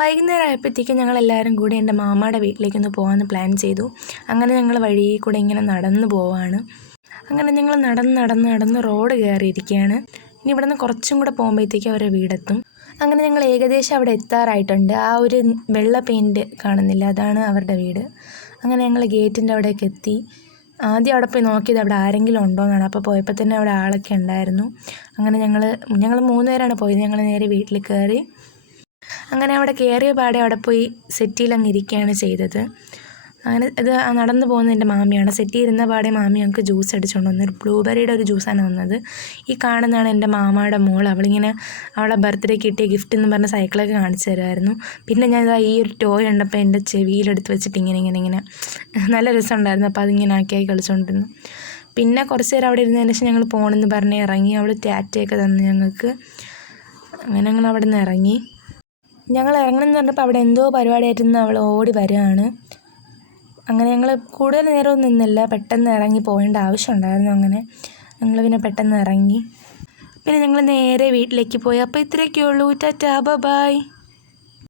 വൈകുന്നേരം ആയപ്പോഴത്തേക്കും ഞങ്ങളെല്ലാവരും കൂടി എൻ്റെ മാമയുടെ വീട്ടിലേക്കൊന്ന് പോകാമെന്ന് പ്ലാൻ ചെയ്തു. അങ്ങനെ ഞങ്ങൾ വഴി കൂടെ ഇങ്ങനെ നടന്നു പോവാണ്. അങ്ങനെ ഞങ്ങൾ നടന്ന് റോഡ് കയറിയിരിക്കുകയാണ്. ഇനി ഇവിടെ നിന്ന് കുറച്ചും കൂടെ പോകുമ്പോഴത്തേക്കും അവരുടെ വീടെത്തും. അങ്ങനെ ഞങ്ങൾ ഏകദേശം അവിടെ എത്താറായിട്ടുണ്ട്. ആ ഒരു വെള്ള പെയിൻറ്റ് കാണുന്നില്ല, അതാണ് അവരുടെ വീട്. അങ്ങനെ ഞങ്ങൾ ഗേറ്റിൻ്റെ അവിടേക്ക് എത്തി. ആദ്യം അവിടെ പോയി നോക്കിയത് അവിടെ ആരെങ്കിലും ഉണ്ടോ എന്നാണ്. അപ്പോൾ പോയപ്പോൾ തന്നെ അവിടെ ആളൊക്കെ ഉണ്ടായിരുന്നു. അങ്ങനെ ഞങ്ങൾ 3 പേരാണ് പോയത്. ഞങ്ങൾ നേരെ വീട്ടിൽ കയറി. അങ്ങനെ അവിടെ കയറിയ പാടെ അവിടെ പോയി സെറ്റിയിലങ്ങ് ഇരിക്കുകയാണ് ചെയ്തത്. അങ്ങനെ ഇത് നടന്നു പോകുന്നത് എൻ്റെ മാമിയാണ്. സെറ്റിയിരുന്ന പാടെ മാമി ഞങ്ങൾക്ക് ജ്യൂസ് അടിച്ചുകൊണ്ട് വന്നു. ഒരു ബ്ലൂബെറിയുടെ ഒരു ജ്യൂസാണ് വന്നത്. ഈ കാണുന്നതാണ് എൻ്റെ മാമയുടെ മോൾ. അവളിങ്ങനെ അവളെ ബർത്ത്ഡേ കിട്ടിയ ഗിഫ്റ്റ് എന്ന് പറഞ്ഞ സൈക്കിളൊക്കെ കാണിച്ചു തരുമായിരുന്നു. പിന്നെ ഞാൻ ഈ ഒരു ടോയ് കണ്ടപ്പോൾ എൻ്റെ ചെവിയിലെടുത്ത് വെച്ചിട്ട് ഇങ്ങനെ നല്ല രസമുണ്ടായിരുന്നു. അപ്പോൾ അതിങ്ങനെ ആക്കി കളിച്ചുകൊണ്ടിരുന്നു. പിന്നെ കുറച്ച് നേരം അവിടെ ഇരുന്നതിന് ശേഷം ഞങ്ങൾ പോകണമെന്ന് പറഞ്ഞ് ഇറങ്ങി. അവൾ ടാറ്റയൊക്കെ തന്നു ഞങ്ങൾക്ക്. അങ്ങനെ ഞങ്ങൾ അവിടെ നിന്ന് ഇറങ്ങി. ഞങ്ങൾ ഇറങ്ങണമെന്ന് പറഞ്ഞപ്പോൾ അവിടെ എന്തോ പരിപാടിയായിട്ടിരുന്ന് അവൾ ഓടി വരികയാണ്. അങ്ങനെ ഞങ്ങൾ കൂടുതൽ നേരമൊന്നും നിന്നില്ല, പെട്ടെന്ന് ഇറങ്ങി പോകേണ്ട ആവശ്യമുണ്ടായിരുന്നു. അങ്ങനെ ഞങ്ങൾ പിന്നെ പെട്ടെന്ന് ഇറങ്ങി. പിന്നെ ഞങ്ങൾ നേരെ വീട്ടിലേക്ക് പോയി. അപ്പോൾ ഇത്രയൊക്കെ ഉള്ളൂ. ടാറ്റാ, ബൈ.